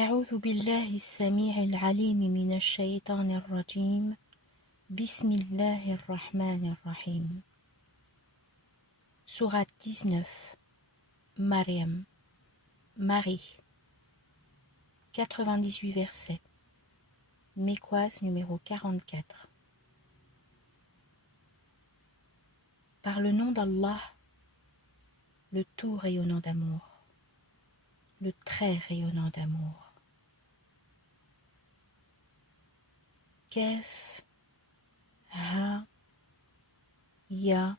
أعوذ بالله السميع العليم من الشيطان الرجيم بسم الله الرحمن الرحيم Sourate 19 Mariam Marie 98 versets Mécoise numéro 44 Par le nom d'Allah, le tout rayonnant d'amour, le très rayonnant d'amour. Kef, Ha, Ya,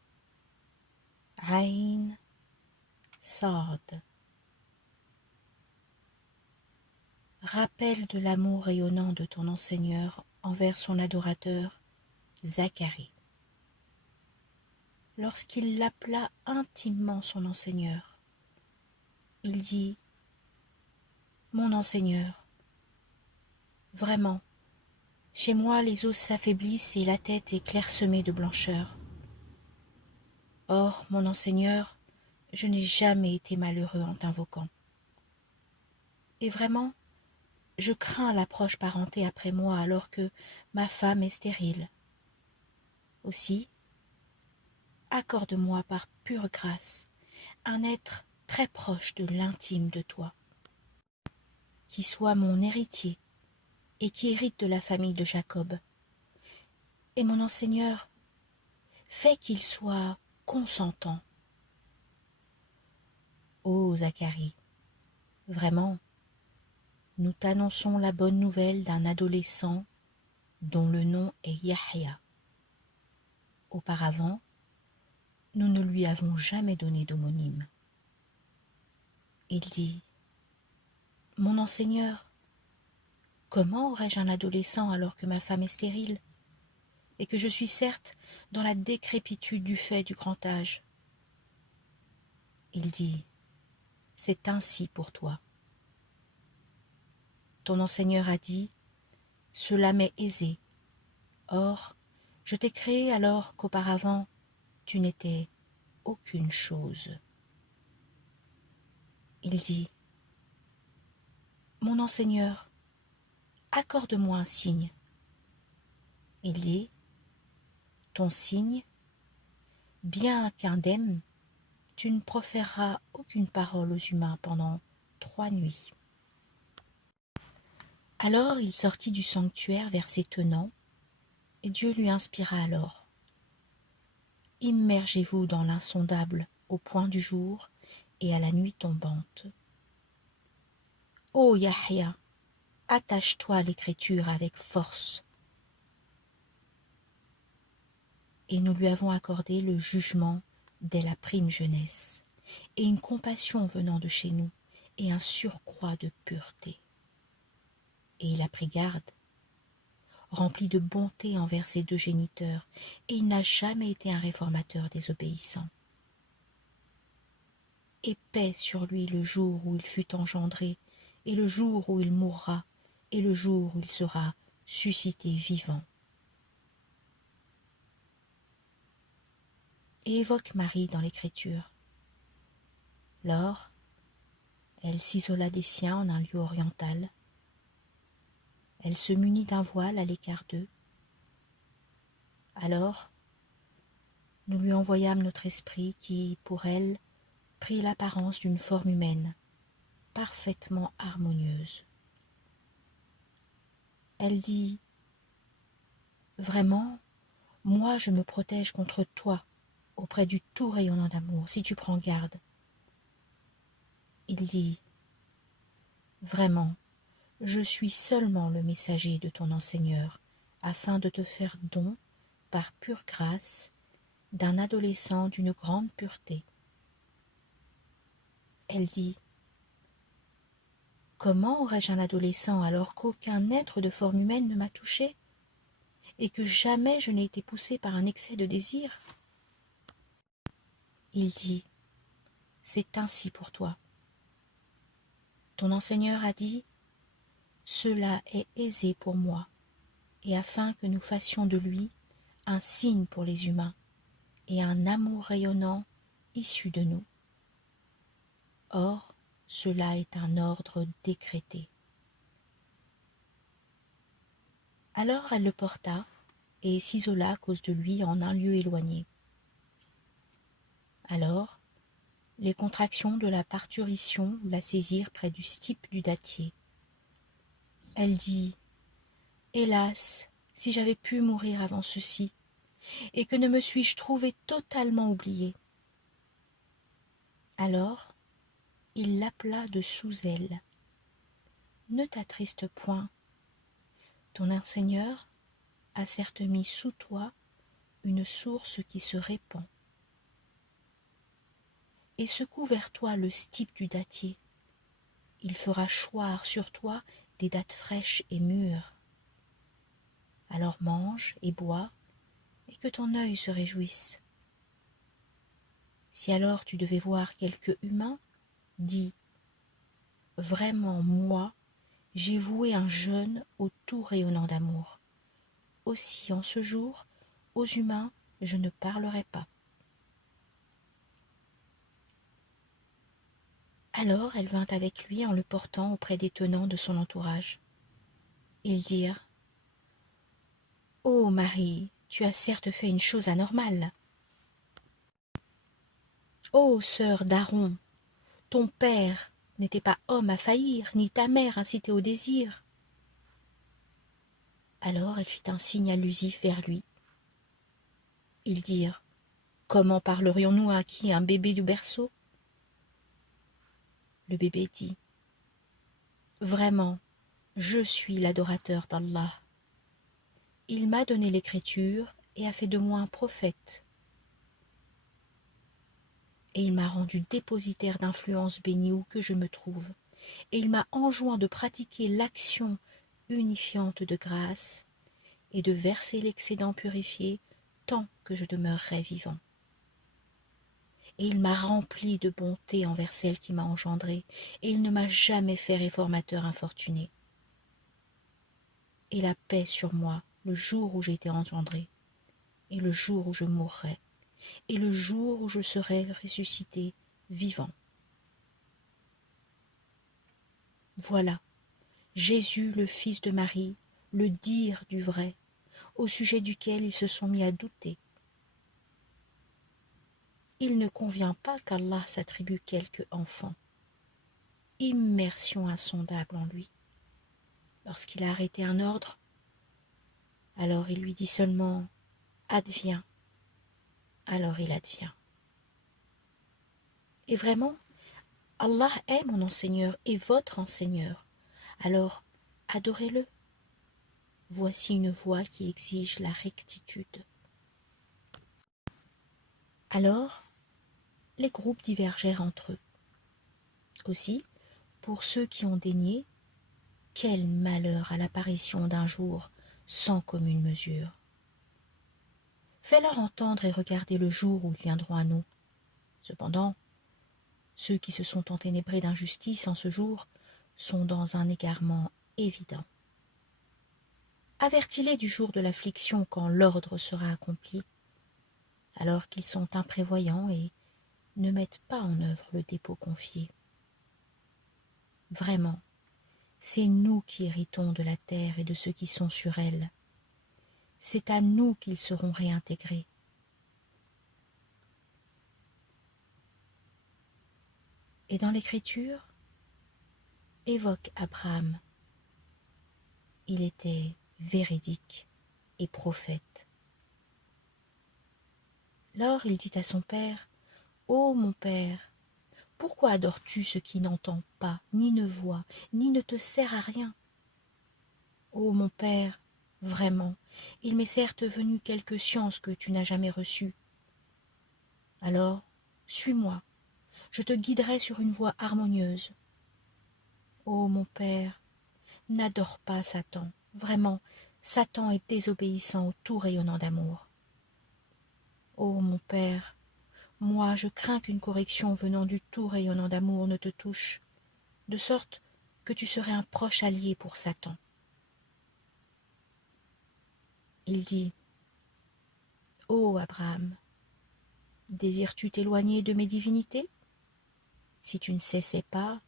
Aïn, Sad. Rappel de l'amour rayonnant de ton enseigneur envers son adorateur, Zacharie. Lorsqu'il l'appela intimement son enseigneur, il dit « Mon enseigneur, vraiment, chez moi les os s'affaiblissent et la tête est clairsemée de blancheur. Or, mon enseigneur, je n'ai jamais été malheureux en t'invoquant. Et vraiment, je crains l'approche parentée après moi alors que ma femme est stérile. Aussi, accorde-moi par pure grâce un être très proche de l'intime de toi, qui soit mon héritier et qui hérite de la famille de Jacob. Et mon enseigneur, fais qu'il soit consentant. Ô Zacharie, vraiment, nous t'annonçons la bonne nouvelle d'un adolescent dont le nom est Yahya. Auparavant, nous ne lui avons jamais donné d'homonyme. Il dit « Mon enseigneur, comment aurais-je un adolescent alors que ma femme est stérile et que je suis certes dans la décrépitude du fait du grand âge ?» Il dit « C'est ainsi pour toi. Ton enseigneur a dit « Cela m'est aisé. Or, je t'ai créé alors qu'auparavant tu n'étais aucune chose. » Il dit « Mon enseigneur, accorde-moi un signe. » Il dit « Ton signe, bien qu'indemne, tu ne proféreras aucune parole aux humains pendant 3 nuits. » Alors il sortit du sanctuaire vers ses tenants, et Dieu lui inspira alors. Immergez-vous dans l'insondable au point du jour et à la nuit tombante. Ô Yahya, attache-toi à l'écriture avec force. Et nous lui avons accordé le jugement dès la prime jeunesse, et une compassion venant de chez nous, et un surcroît de pureté. Et il a pris garde, rempli de bonté envers ses 2 géniteurs, et il n'a jamais été un réformateur désobéissant. Et paix sur lui le jour où il fut engendré, et le jour où il mourra, et le jour où il sera suscité vivant. Et évoque Marie dans l'Écriture. Lors, elle s'isola des siens en un lieu oriental. Elle se munit d'un voile à l'écart d'eux. Alors, nous lui envoyâmes notre esprit qui, pour elle, prit l'apparence d'une forme humaine, parfaitement harmonieuse. Elle dit « Vraiment, moi je me protège contre toi auprès du tout rayonnant d'amour, si tu prends garde. » Il dit « Vraiment, je suis seulement le messager de ton enseigneur, afin de te faire don, par pure grâce, d'un adolescent d'une grande pureté. » Elle dit « Comment aurais-je un adolescent alors qu'aucun être de forme humaine ne m'a touché, et que jamais je n'ai été poussée par un excès de désir ?» Il dit « C'est ainsi pour toi. Ton enseigneur a dit « Cela est aisé pour moi, et afin que nous fassions de lui un signe pour les humains, et un amour rayonnant issu de nous. Or, cela est un ordre décrété. Alors elle le porta et s'isola à cause de lui en un lieu éloigné. Alors, les contractions de la parturition la saisirent près du stipe du dattier. Elle dit « Hélas, si j'avais pu mourir avant ceci, et que ne me suis-je trouvée totalement oubliée ?» Alors, il l'appela de sous elle. « Ne t'attriste point. Ton enseigneur a certes mis sous toi une source qui se répand. Et secoue vers toi le stipe du dattier. Il fera choir sur toi des dattes fraîches et mûres. Alors mange et bois, et que ton œil se réjouisse. Si alors tu devais voir quelque humain, dis, vraiment moi, j'ai voué un jeûne au tout rayonnant d'amour. Aussi en ce jour, aux humains, je ne parlerai pas. Alors elle vint avec lui en le portant auprès des tenants de son entourage. Ils dirent « Ô Marie, tu as certes fait une chose anormale. Ô sœur d'Aaron, ton père n'était pas homme à faillir, ni ta mère incitée au désir. » Alors elle fit un signe allusif vers lui. Ils dirent « Comment parlerions-nous à qui un bébé du berceau ?» Le bébé dit « Vraiment, je suis l'adorateur d'Allah. Il m'a donné l'écriture et a fait de moi un prophète. Et il m'a rendu dépositaire d'influence bénie où que je me trouve. Et il m'a enjoint de pratiquer l'action unifiante de grâce et de verser l'excédent purifié tant que je demeurerai vivant. Et il m'a rempli de bonté envers celle qui m'a engendré, et il ne m'a jamais fait réformateur infortuné. Et la paix sur moi le jour où j'ai été engendré, et le jour où je mourrai, et le jour où je serai ressuscité vivant. Voilà, Jésus, le fils de Marie, le dire du vrai, au sujet duquel ils se sont mis à douter. Il ne convient pas qu'Allah s'attribue quelque enfant. Immersion insondable en lui. Lorsqu'il a arrêté un ordre, alors il lui dit seulement « adviens », alors il advient. Et vraiment, Allah est mon enseigneur et votre enseigneur, alors adorez-le. Voici une voie qui exige la rectitude. Alors, les groupes divergèrent entre eux. Aussi, pour ceux qui ont daigné, quel malheur à l'apparition d'un jour sans commune mesure. Fais-leur entendre et regarder le jour où ils viendront à nous. Cependant, ceux qui se sont enténébrés d'injustice en ce jour sont dans un égarement évident. Avertis-les du jour de l'affliction quand l'ordre sera accompli, alors qu'ils sont imprévoyants et ne mettent pas en œuvre le dépôt confié. Vraiment, c'est nous qui héritons de la terre et de ceux qui sont sur elle. C'est à nous qu'ils seront réintégrés. Et dans l'Écriture, évoque Abraham. Il était véridique et prophète. Lors il dit à son père, « Ô mon père, pourquoi adores-tu ce qui n'entend pas, ni ne voit, ni ne te sert à rien? Ô mon père, vraiment, il m'est certes venu quelque science que tu n'as jamais reçue. Alors, suis-moi, je te guiderai sur une voie harmonieuse. Ô mon père, n'adore pas Satan, vraiment, Satan est désobéissant au tout rayonnant d'amour. Ô mon père, moi je crains qu'une correction venant du tout rayonnant d'amour ne te touche, de sorte que tu serais un proche allié pour Satan. » Il dit, « Ô Abraham, désires-tu t'éloigner de mes divinités? Si tu ne cessais pas,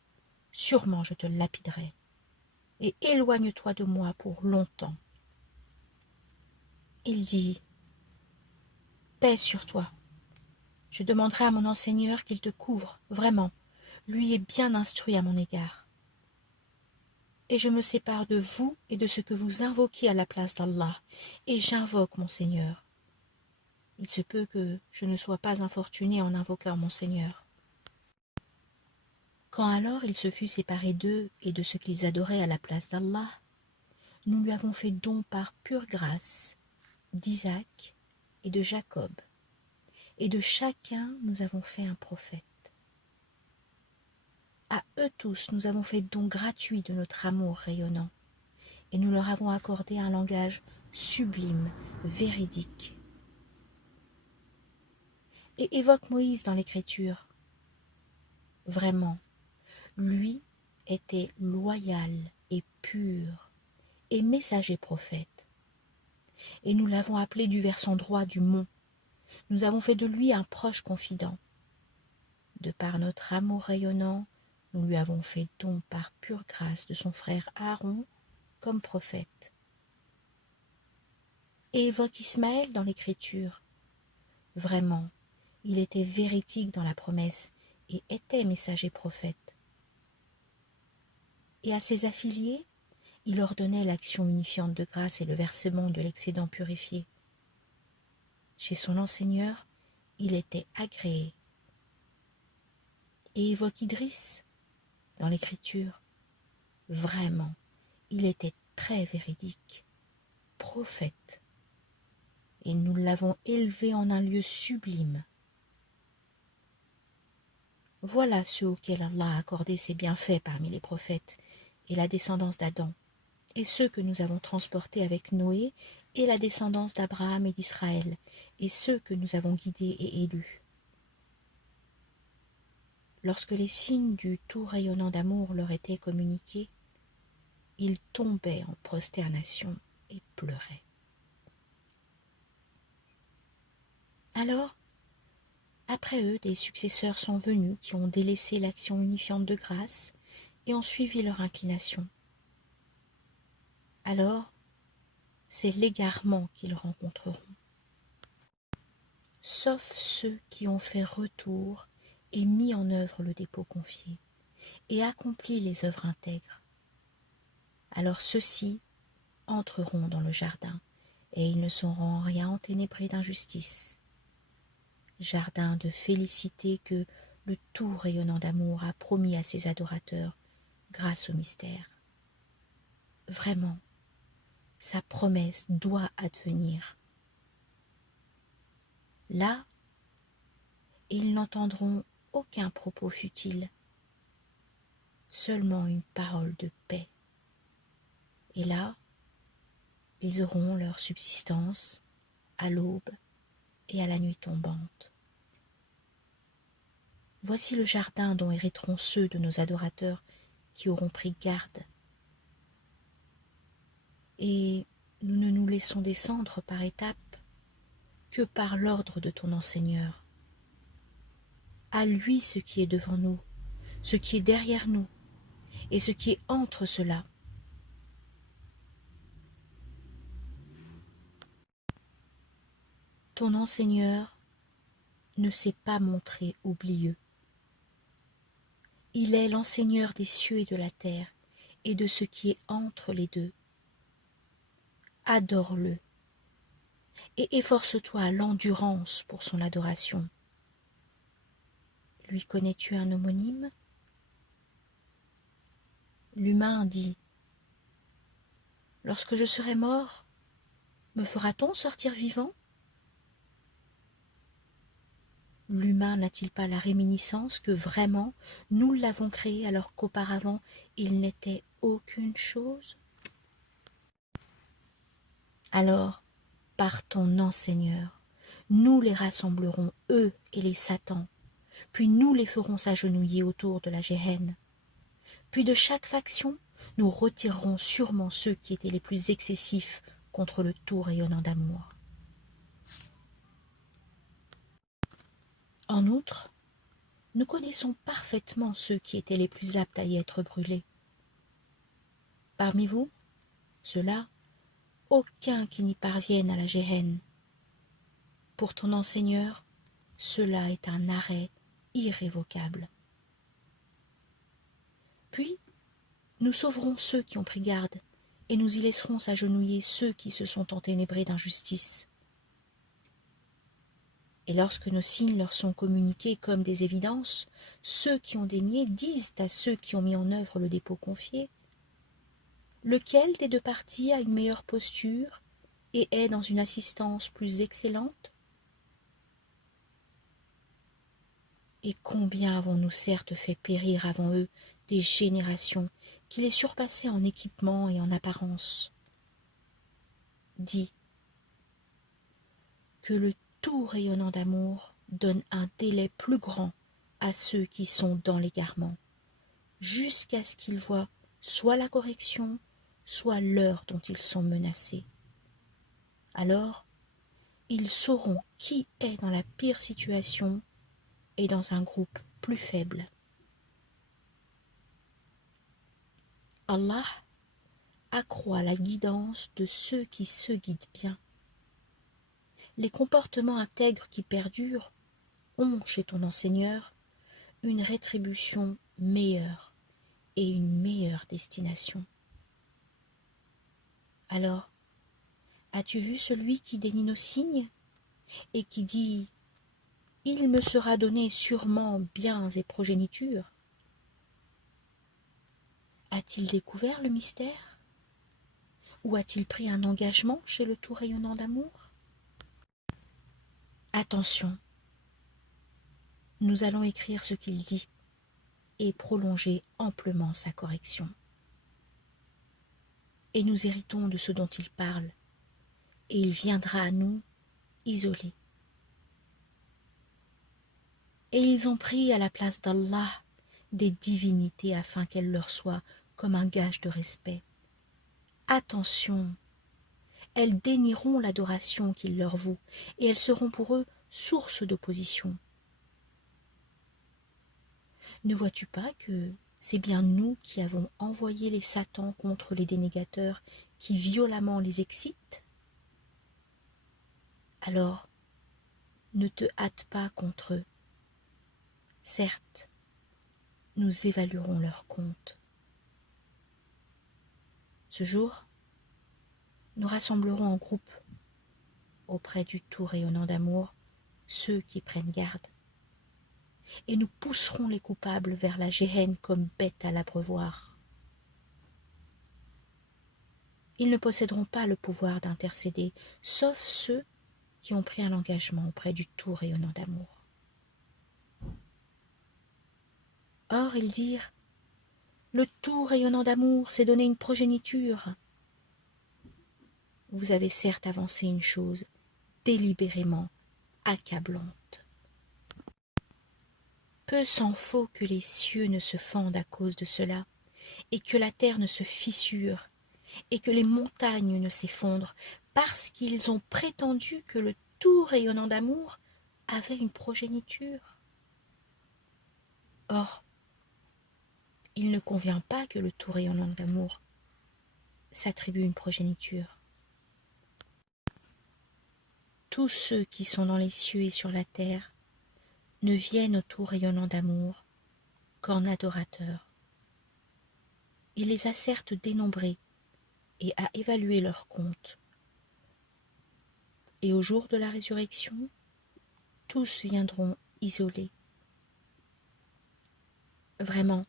sûrement je te lapiderais, et éloigne-toi de moi pour longtemps. » Il dit « Paix sur toi. Je demanderai à mon enseigneur qu'il te couvre, vraiment. Lui est bien instruit à mon égard. Et je me sépare de vous et de ce que vous invoquez à la place d'Allah, et j'invoque mon Seigneur. Il se peut que je ne sois pas infortuné en invoquant mon Seigneur. » Quand alors il se fut séparé d'eux et de ce qu'ils adoraient à la place d'Allah, nous lui avons fait don par pure grâce d'Isaac et de Jacob, et de chacun nous avons fait un prophète. À eux tous nous avons fait don gratuit de notre amour rayonnant, et nous leur avons accordé un langage sublime, véridique. Et évoque Moïse dans l'Écriture. Vraiment, lui était loyal et pur, et messager prophète. Et nous l'avons appelé du versant droit du mont. Nous avons fait de lui un proche confident. De par notre amour rayonnant, nous lui avons fait don par pure grâce de son frère Aaron comme prophète. Et évoque Ismaël dans l'Écriture. Vraiment, il était véridique dans la promesse et était messager prophète. Et à ses affiliés, il ordonnait l'action unifiante de grâce et le versement de l'excédent purifié. Chez son enseigneur, il était agréé. Et évoque Idriss dans l'Écriture. Vraiment, il était très véridique, prophète, et nous l'avons élevé en un lieu sublime. Voilà ceux auxquels Allah a accordé ses bienfaits parmi les prophètes et la descendance d'Adam, et ceux que nous avons transportés avec Noé et la descendance d'Abraham et d'Israël, et ceux que nous avons guidés et élus. Lorsque les signes du tout rayonnant d'amour leur étaient communiqués, ils tombaient en prosternation et pleuraient. Alors, après eux, des successeurs sont venus qui ont délaissé l'action unifiante de grâce et ont suivi leur inclination. Alors, c'est l'égarement qu'ils rencontreront. Sauf ceux qui ont fait retour et mis en œuvre le dépôt confié et accompli les œuvres intègres. Alors ceux-ci entreront dans le jardin et ils ne seront en rien enténébrés d'injustice. Jardin de félicité que le tout rayonnant d'amour a promis à ses adorateurs grâce au mystère. Vraiment, sa promesse doit advenir. Là, ils n'entendront aucun propos futile, seulement une parole de paix. Et là, ils auront leur subsistance à l'aube et à la nuit tombante. Voici le jardin dont hériteront ceux de nos adorateurs qui auront pris garde. Et nous ne nous laissons descendre par étapes que par l'ordre de ton enseigneur. À lui ce qui est devant nous, ce qui est derrière nous, et ce qui est entre cela. Ton enseigneur ne s'est pas montré oublieux. Il est l'enseigneur des cieux et de la terre, et de ce qui est entre les deux. Adore-le, et efforce-toi à l'endurance pour son adoration. Lui connais-tu un homonyme? L'humain dit « Lorsque je serai mort, me fera-t-on sortir vivant ?» L'humain n'a-t-il pas la réminiscence que vraiment nous l'avons créé alors qu'auparavant il n'était aucune chose? Alors, par ton enseigneur, nous les rassemblerons, eux et les satans, puis nous les ferons s'agenouiller autour de la géhenne. Puis de chaque faction, nous retirerons sûrement ceux qui étaient les plus excessifs contre le tout rayonnant d'amour. En outre, nous connaissons parfaitement ceux qui étaient les plus aptes à y être brûlés. Parmi vous, ceux-là, aucun qui n'y parvienne à la géhenne. Pour ton enseigneur, cela est un arrêt irrévocable. Puis, nous sauverons ceux qui ont pris garde, et nous y laisserons s'agenouiller ceux qui se sont enténébrés d'injustice. Et lorsque nos signes leur sont communiqués comme des évidences, ceux qui ont daigné disent à ceux qui ont mis en œuvre le dépôt confié: lequel des deux partis a une meilleure posture et est dans une assistance plus excellente? Et combien avons-nous certes fait périr avant eux des générations qui les surpassaient en équipement et en apparence? Dis que le tout rayonnant d'amour donne un délai plus grand à ceux qui sont dans l'égarement, jusqu'à ce qu'ils voient soit la correction, soit l'heure dont ils sont menacés. Alors, ils sauront qui est dans la pire situation et dans un groupe plus faible. Allah accroît la guidance de ceux qui se guident bien. Les comportements intègres qui perdurent ont, chez ton enseigneur, une rétribution meilleure et une meilleure destination. Alors, as-tu vu celui qui dénie nos signes et qui dit « Il me sera donné sûrement biens et progéniture » A-t-il découvert le mystère? Ou a-t-il pris un engagement chez le tout rayonnant d'amour? Attention, nous allons écrire ce qu'il dit et prolonger amplement sa correction. Et nous héritons de ce dont il parle, et il viendra à nous isolé. Et ils ont pris à la place d'Allah des divinités afin qu'elles leur soient comme un gage de respect. Attention, elles dénieront l'adoration qu'ils leur vouent, et elles seront pour eux source d'opposition. Ne vois-tu pas que c'est bien nous qui avons envoyé les satans contre les dénégateurs qui violemment les excitent? Alors, ne te hâte pas contre eux. Certes, nous évaluerons leur compte. Ce jour, nous rassemblerons en groupe, auprès du tout rayonnant d'amour, ceux qui prennent garde. Et nous pousserons les coupables vers la géhenne comme bêtes à l'abreuvoir. Ils ne posséderont pas le pouvoir d'intercéder, sauf ceux qui ont pris un engagement auprès du tout rayonnant d'amour. Or, ils dirent, le tout rayonnant d'amour s'est donné une progéniture. Vous avez certes avancé une chose délibérément accablante. Peu s'en faut que les cieux ne se fendent à cause de cela, et que la terre ne se fissure, et que les montagnes ne s'effondrent, parce qu'ils ont prétendu que le tout rayonnant d'amour avait une progéniture. Or, il ne convient pas que le tout rayonnant d'amour s'attribue une progéniture. Tous ceux qui sont dans les cieux et sur la terre ne viennent au tout rayonnant d'amour qu'en adorateurs. Il les a certes dénombrés et a évalué leur compte. Et au jour de la résurrection, tous viendront isolés. Vraiment,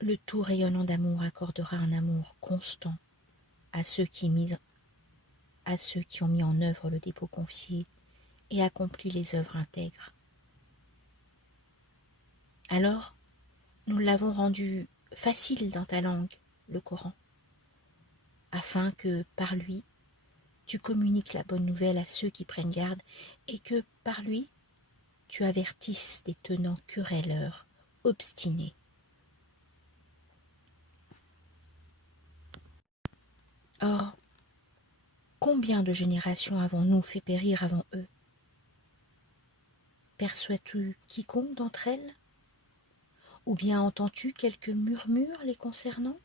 le tout rayonnant d'amour accordera un amour constant à ceux qui ont mis en œuvre le dépôt confié et accompli les œuvres intègres. Alors, nous l'avons rendu facile dans ta langue, le Coran, afin que, par lui, tu communiques la bonne nouvelle à ceux qui prennent garde et que, par lui, tu avertisses des tenants querelleurs, obstinés. Or, combien de générations avons-nous fait périr avant eux? Perçois-tu quiconque d'entre elles? Ou bien entends-tu quelques murmures les concernant?